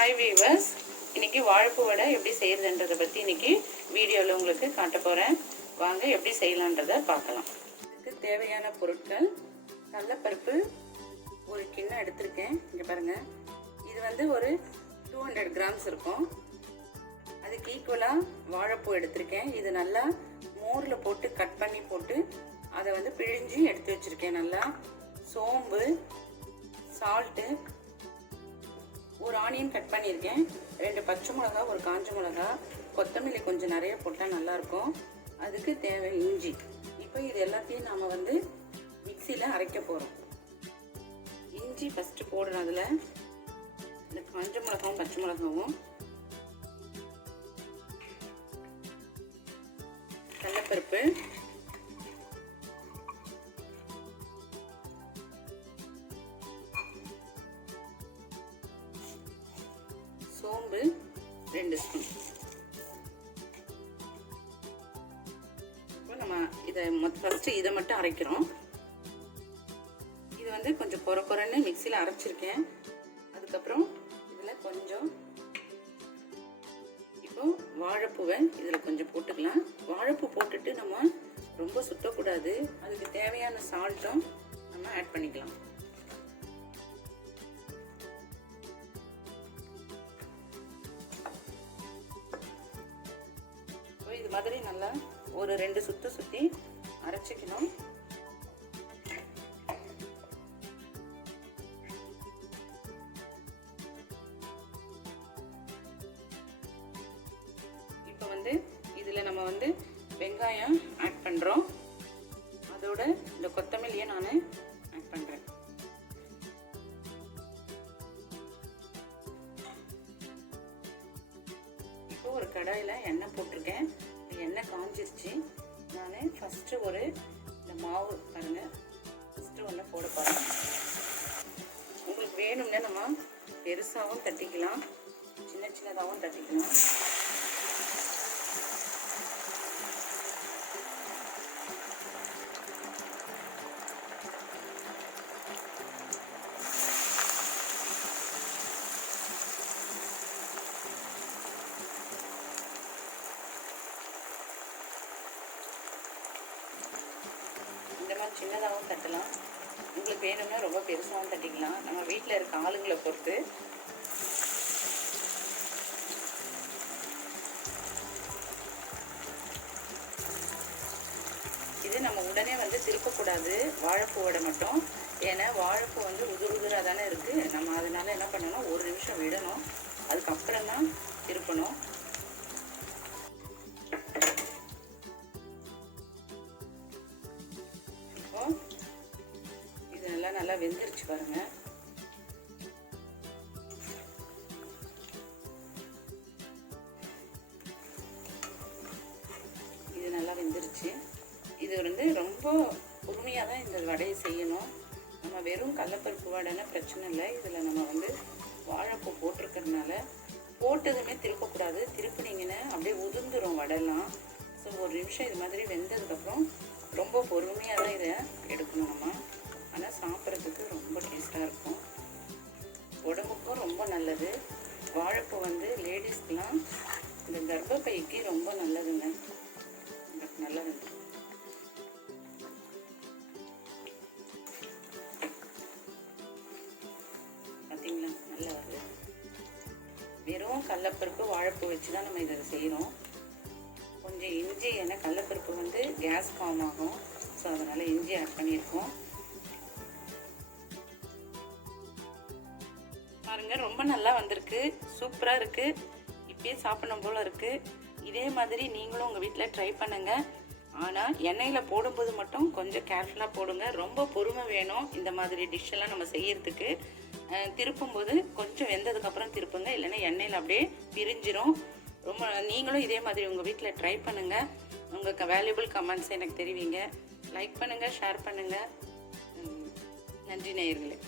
Hi viewers, இன்றைக்கி வாழைப்பூ வடை எப்படி செய்கிறதுன்றதை பற்றி இன்றைக்கி வீடியோவில் உங்களுக்கு காட்ட போகிறேன். வாங்க எப்படி செய்யலான்றதை பார்க்கலாம். இதுக்கு தேவையான பொருட்கள்: கடலைப்பருப்பு ஒரு கிண்ணம் எடுத்திருக்கேன். இங்கே பாருங்கள், இது வந்து ஒரு 200 கிராம்ஸ் இருக்கும். அதுக்கு ஈக்குவலாக வாழைப்பூ எடுத்திருக்கேன். இது நல்லா மோரில் போட்டு கட் பண்ணி போட்டு அதை வந்து பிழிஞ்சு எடுத்து வச்சுருக்கேன். நல்லா சோம்பு, சால்ட்டு, ஒரு ஆனியன் கட் பண்ணியிருக்கேன், 2 பச்சை மிளகா, ஒரு காஞ்ச மிளகா, கொத்தமல்லி கொஞ்சம் நிறைய போட்டால் நல்லாயிருக்கும். அதுக்கு தேவை இஞ்சி. இப்போ இது எல்லாத்தையும் நாம் வந்து மிக்சியில் அரைக்க போகிறோம். இஞ்சி ஃபஸ்ட்டு போடுறோம். அதில் இந்த காஞ்ச மிளகாவும் பச்சை மிளகாவும், கடலைப்பருப்பு, சோம்பு 2 ஸ்பூன். இப்போ நம்ம இதை ஃபஸ்ட்டு இதை மட்டும் அரைக்கிறோம். இது வந்து கொஞ்சம் குறைன்னு மிக்சியில் அரைச்சிருக்கேன். அதுக்கப்புறம் இதில் கொஞ்சம் இப்போ வாழைப்பூவை இதில் கொஞ்சம் போட்டுக்கலாம். வாழைப்பூ போட்டுட்டு நம்ம ரொம்ப சுத்தக்கூடாது. அதுக்கு தேவையான சால்ட்டும் நம்ம ஆட் பண்ணிக்கலாம். இது மாதிரி நல்லா ஒரு 2 சுத்து சுற்றி அரைச்சிக்கணும். இப்போ வந்து இதில் நம்ம வந்து வெங்காயம் ஆட் பண்ணுறோம். அதோட இந்த கொத்தமல்லியை நான் ஆட் பண்ணுறேன். இப்போ ஒரு கடாயில் எண்ணெய் போட்டிருக்கேன். எண்ணெய் காஞ்சிருச்சு. நான் ஃபஸ்ட்டு ஒரு இந்த மாவு பாருங்கள், ஃபஸ்ட்டு ஒன்று போட போகிறேன். உங்களுக்கு வேணும்னா நம்ம பெருசாகவும் தட்டிக்கலாம், சின்னதாகவும் தட்டிக்கலாம். இந்த மாதிரி சின்னதாகவும் தட்டலாம். உங்களுக்கு வேணும்னா ரொம்ப பெருசாகவும் தட்டிக்கலாம். நம்ம வீட்டில் இருக்க ஆளுங்களை பொறுத்து. இது நம்ம உடனே வந்து திருப்பக்கூடாது, வாழைப்பூ வடை மட்டும். ஏன்னா வாழைப்பூ வந்து உதிராக தானே இருக்குது. நம்ம அதனால என்ன பண்ணணும், 1 நிமிஷம் விடணும், அதுக்கப்புறம் தான் திருப்பணும். இது நல்லா வெந்துருச்சு பாருங்க. இது நல்லா வெந்துருச்சு. இது வந்து ரொம்ப பொறுமையாக தான் இந்த வடையை செய்யணும். நம்ம வெறும் கடலைப்பருப்பு வடைன்னா பிரச்சனை இல்லை. இதில் நம்ம வந்து வாழைப்பூ போட்டிருக்கிறதுனால போட்டதுமே திருப்பக்கூடாது. திருப்பினீங்கன்னா அப்படியே உதிர்ந்துடும் வடைலாம். ஸோ 1 நிமிஷம் இது மாதிரி வெந்ததுக்கப்புறம் ரொம்ப பொறுமையாக தான் இதை எடுக்கணும் நம்ம. ஆனால் சாப்பிட்றதுக்கு ரொம்ப டேஸ்ட்டாக இருக்கும், உடம்புக்கும் ரொம்ப நல்லது. வாழைப்பூ வந்து லேடிஸ்க்கெலாம் இந்த கர்ப்பப்பைக்கு ரொம்ப நல்லதுங்க. நல்லது. பார்த்தீங்களா, நல்லா வருது. வெறும் கடலைப்பருப்பு வாழைப்பூ வச்சு தான் நம்ம இதை செய்கிறோம். கொஞ்சம் இஞ்சி, ஏன்னா கடலைப்பருப்பு வந்து கேஸ் ஃபார்ம் ஆகும். ஸோ அதனால் இஞ்சி ஆட் பண்ணியிருக்கோம். பாருங்க, ரொம்ப நல்லா வந்திருக்கு, சூப்பராக இருக்குது. இப்பயே சாப்பிடணும் போல் இருக்குது. இதே மாதிரி நீங்களும் உங்கள் வீட்டில் ட்ரை பண்ணுங்கள். ஆனால் எண்ணெயில் போடும்போது மட்டும் கொஞ்சம் கேர்ஃபுல்லாக போடுங்க. ரொம்ப பொறுமை வேணும் இந்த மாதிரி டிஷ்ஷெல்லாம் நம்ம செய்யறதுக்கு. திருப்பும்போது கொஞ்சம் வெந்ததுக்கப்புறம் திருப்புங்க, இல்லைன்னா எண்ணெயில் அப்படியே பிரிஞ்சிரும். ரொம்ப நீங்களும் இதே மாதிரி உங்கள் வீட்டில் ட்ரை பண்ணுங்கள். உங்களுக்கு வேல்யூபிள் கமெண்ட்ஸ் எனக்கு தெரிவிங்க. லைக் பண்ணுங்கள், ஷேர் பண்ணுங்கள். நன்றி நேயர்களே.